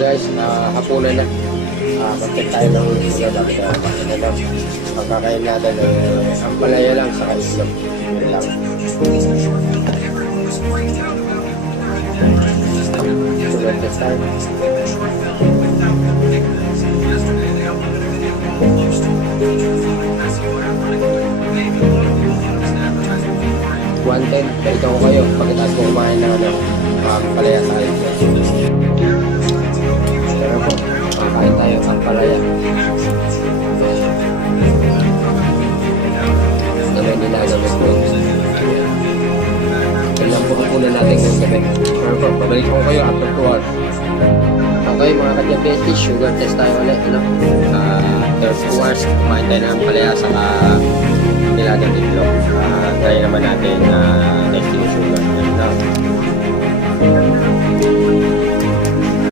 guys, hapunan na. Mag-check tayo ng sugar natin. Bakit na lang. Pagkakain natin, ang palaya lang sa kaislog. Yun lang. Sugar test tayo. $110. Dito ko kayo. Pagkatapos ko kumain ng palaya sa kaislog. Pero po, kakain tayo ang palaya. Gabi nilagamit po. Yan lang po kukunan natin yung gabi. Pero po, babalik ko kayo after 2 hours. Okay mga ka-diabetes, sugar test tayo ulit. After 2 hours, kumain tayo ng palaya saka nilagang itlog. Try naman natin test yung sugar.